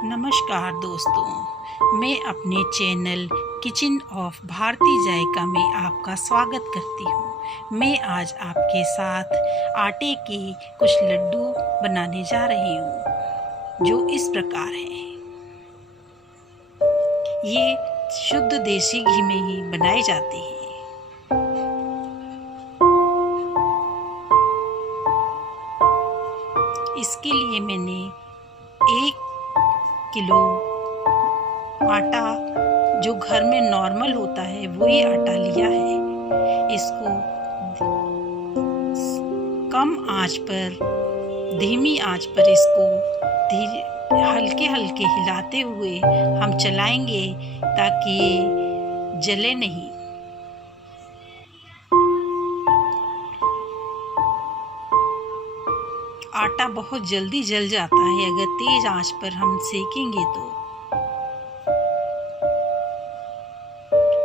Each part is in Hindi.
नमस्कार दोस्तों, मैं अपने चैनल किचन ऑफ भारती जायका में आपका स्वागत करती हूँ। मैं आज आपके साथ आटे के कुछ लड्डू बनाने जा रही हूँ जो इस प्रकार हैं। ये शुद्ध देसी घी में ही बनाए जाते हैं। इसके लिए मैंने 1 किलो आटा, जो घर में नॉर्मल होता है वो ये आटा लिया है। इसको कम आंच पर, धीमी आंच पर इसको हल्के हल्के हिलाते हुए हम चलाएंगे ताकि ये जले नहीं। आटा बहुत जल्दी जल जाता है अगर तेज आंच पर हम सेकेंगे तो।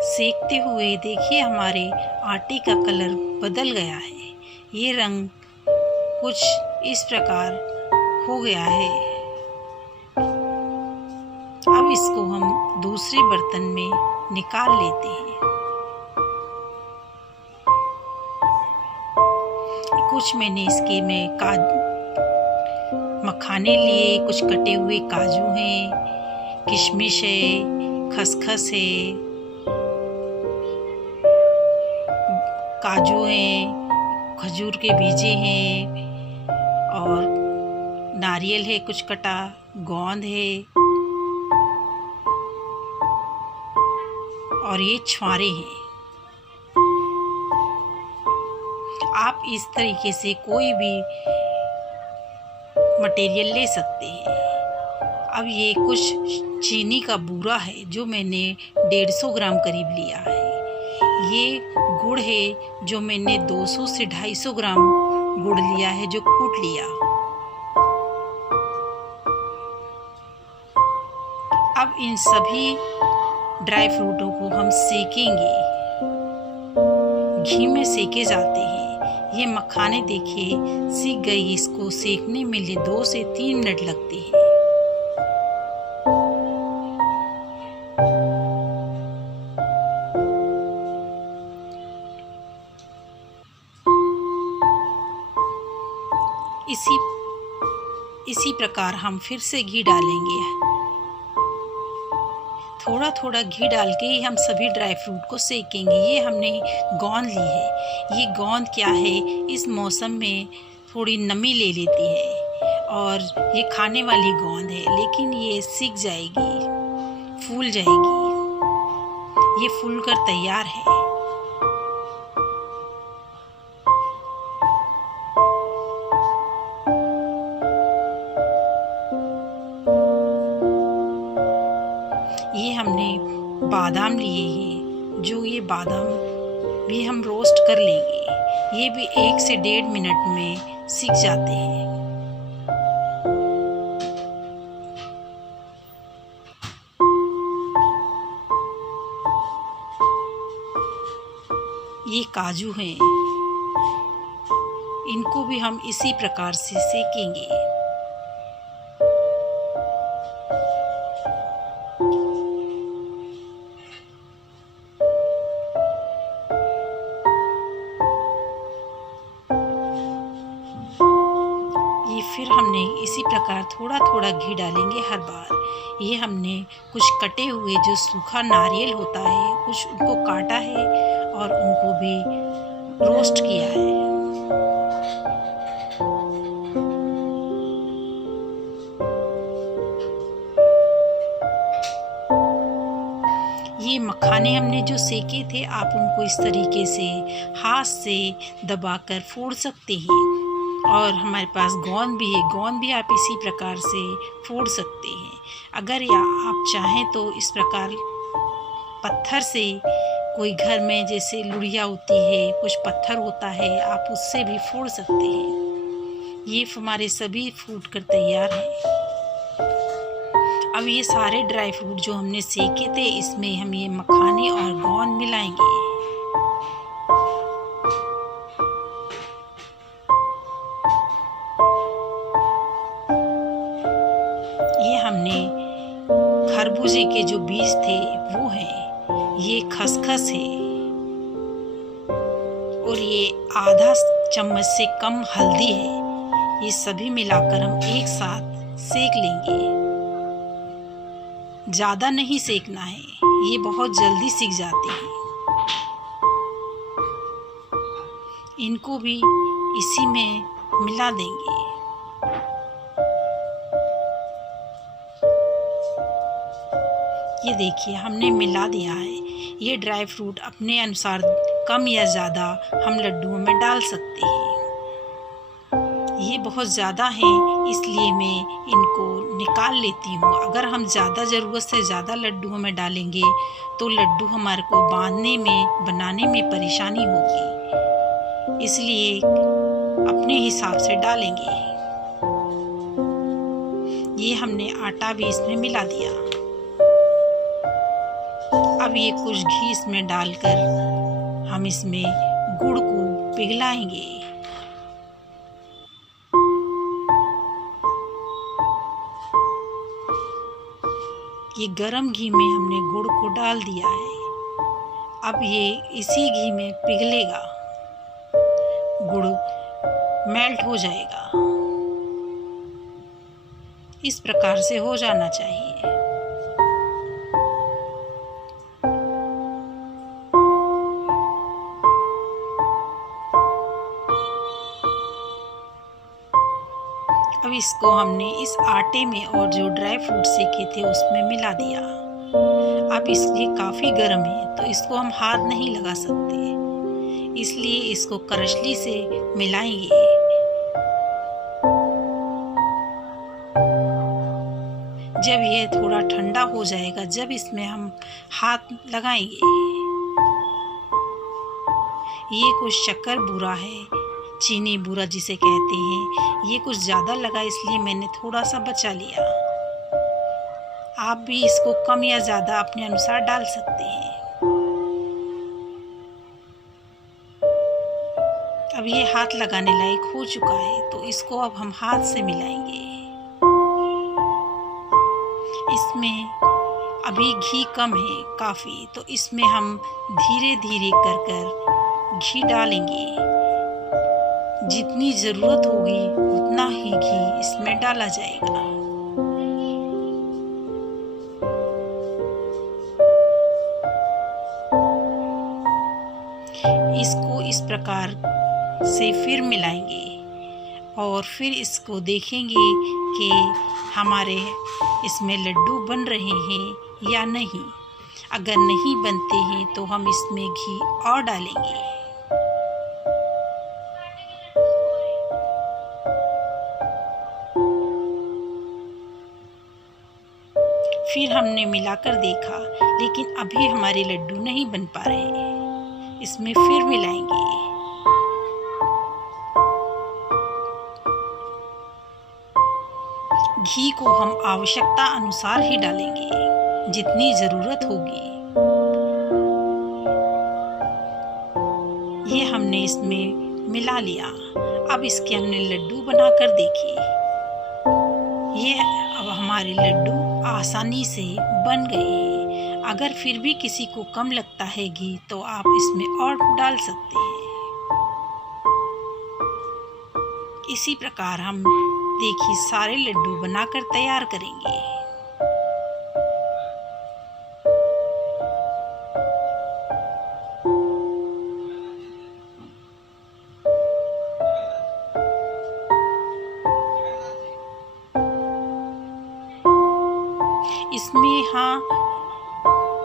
सेकते हुए देखिए हमारे आटे का कलर बदल गया है। ये रंग कुछ इस प्रकार हो गया है। अब इसको हम दूसरे बर्तन में निकाल लेते हैं। कुछ मैंने इसके में मखाने लिए, कुछ कटे हुए काजू हैं, किशमिश है, खसखस है, काजू हैं, खजूर के बीजे हैं और नारियल है कुछ कटा, गोंद है और ये छुआरे हैं। आप इस तरीके से कोई भी मटेरियल ले सकते हैं। अब ये कुछ चीनी का बूरा है जो मैंने 150 ग्राम करीब लिया है। ये गुड़ है जो मैंने 200 से 250 ग्राम गुड़ लिया है जो कूट लिया। अब इन सभी ड्राई फ्रूटों को हम सेकेंगे। घी में सेके जाते हैं। ये मखाने देखिए सीख गई, इसको सेकने में 2 से 3 मिनट लगते हैं। इसी प्रकार हम फिर से घी डालेंगे। थोड़ा थोड़ा घी डाल के ही हम सभी ड्राई फ्रूट को सेकेंगे। ये हमने गोंद ली है। ये गोंद क्या है, इस मौसम में थोड़ी नमी ले लेती है और ये खाने वाली गोंद है, लेकिन ये सीख जाएगी, फूल जाएगी। ये फूल कर तैयार है। ये हमने बादाम लिए हैं, जो ये बादाम भी हम रोस्ट कर लेंगे। ये भी 1 से 1.5 मिनट में सीख जाते हैं। ये काजू हैं, इनको भी हम इसी प्रकार से सेकेंगे। फिर हमने इसी प्रकार थोड़ा थोड़ा घी डालेंगे हर बार। ये हमने कुछ कटे हुए जो सूखा नारियल होता है, कुछ उनको काटा है और उनको भी रोस्ट किया है। ये मखाने हमने जो सेके थे, आप उनको इस तरीके से हाथ से दबाकर फोड़ सकते हैं। और हमारे पास गोंद भी है, गोंद भी आप इसी प्रकार से फोड़ सकते हैं। अगर या आप चाहें तो इस प्रकार पत्थर से, कोई घर में जैसे लुढ़िया होती है, कुछ पत्थर होता है, आप उससे भी फोड़ सकते हैं। ये हमारे सभी फूट कर तैयार हैं। अब ये सारे ड्राई फ्रूट जो हमने सेके थे, इसमें हम ये मखाने और गोंद मिलाएंगे। ये हमने खरबूजे के जो बीज थे वो हैं, ये खसखस है और ये आधा चम्मच से कम हल्दी है। ये सभी मिलाकर हम एक साथ सेक लेंगे। ज़्यादा नहीं सेकना है, ये बहुत जल्दी सीख जाते हैं। इनको भी इसी में मिला देंगे। ये देखिए हमने मिला दिया है। ये ड्राई फ्रूट अपने अनुसार कम या ज़्यादा हम लड्डुओं में डाल सकते हैं। ये बहुत ज़्यादा हैं, इसलिए मैं इनको निकाल लेती हूँ। अगर हम ज़्यादा ज़रूरत से ज़्यादा लड्डुओं में डालेंगे तो लड्डू हमारे को बांधने में बनाने में परेशानी होगी, इसलिए अपने हिसाब से डालेंगे। ये हमने आटा भी इसमें मिला दिया। अब ये कुछ घी इसमें डालकर हम इसमें गुड़ को पिघलाएंगे। ये गरम घी में हमने गुड़ को डाल दिया है। अब ये इसी घी में पिघलेगा, गुड़ मेल्ट हो जाएगा। इस प्रकार से हो जाना चाहिए। अब इसको हमने इस आटे में और जो ड्राई फ्रूट सेके थे उसमें मिला दिया। अब ये काफ़ी गर्म है तो इसको हम हाथ नहीं लगा सकते, इसलिए इसको करछली से मिलाएंगे। जब ये थोड़ा ठंडा हो जाएगा, जब इसमें हम हाथ लगाएंगे। ये कुछ शक्कर बूरा है, चीनी बूरा जिसे कहते हैं। ये कुछ ज़्यादा लगा इसलिए मैंने थोड़ा सा बचा लिया। आप भी इसको कम या ज़्यादा अपने अनुसार डाल सकते हैं। अब ये हाथ लगाने लायक हो चुका है तो इसको अब हम हाथ से मिलाएंगे। इसमें अभी घी कम है काफ़ी, तो इसमें हम धीरे धीरे कर घी डालेंगे। जितनी ज़रूरत होगी उतना ही घी इसमें डाला जाएगा। इसको इस प्रकार से फिर मिलाएंगे और फिर इसको देखेंगे कि हमारे इसमें लड्डू बन रहे हैं या नहीं। अगर नहीं बनते हैं तो हम इसमें घी और डालेंगे। फिर हमने मिलाकर देखा, लेकिन अभी हमारे लड्डू नहीं बन पा रहे। इसमें फिर मिलाएंगे। घी को हम आवश्यकता अनुसार ही डालेंगे, जितनी ज़रूरत होगी। ये हमने इसमें मिला लिया। अब इसके हमने लड्डू बनाकर देखे। ये अब हमारे लड्डू आसानी से बन गए हैं। अगर फिर भी किसी को कम लगता है घी तो आप इसमें और डाल सकते हैं। इसी प्रकार हम देखिए सारे लड्डू बनाकर तैयार करेंगे। इसमें हाँ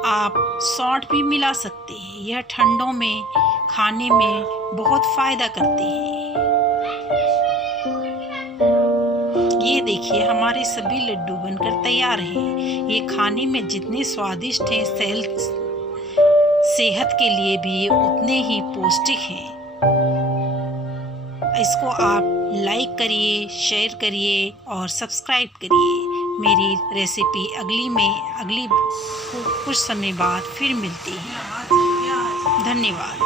आप सौंठ भी मिला सकते हैं। यह ठंडों में खाने में बहुत फ़ायदा करते हैं। ये देखिए हमारे सभी लड्डू बनकर तैयार हैं। ये खाने में जितने स्वादिष्ट हैं, सेहत के लिए भी उतने ही पौष्टिक हैं। इसको आप लाइक करिए, शेयर करिए और सब्सक्राइब करिए। मेरी रेसिपी अगली कुछ समय बाद फिर मिलती है। धन्यवाद।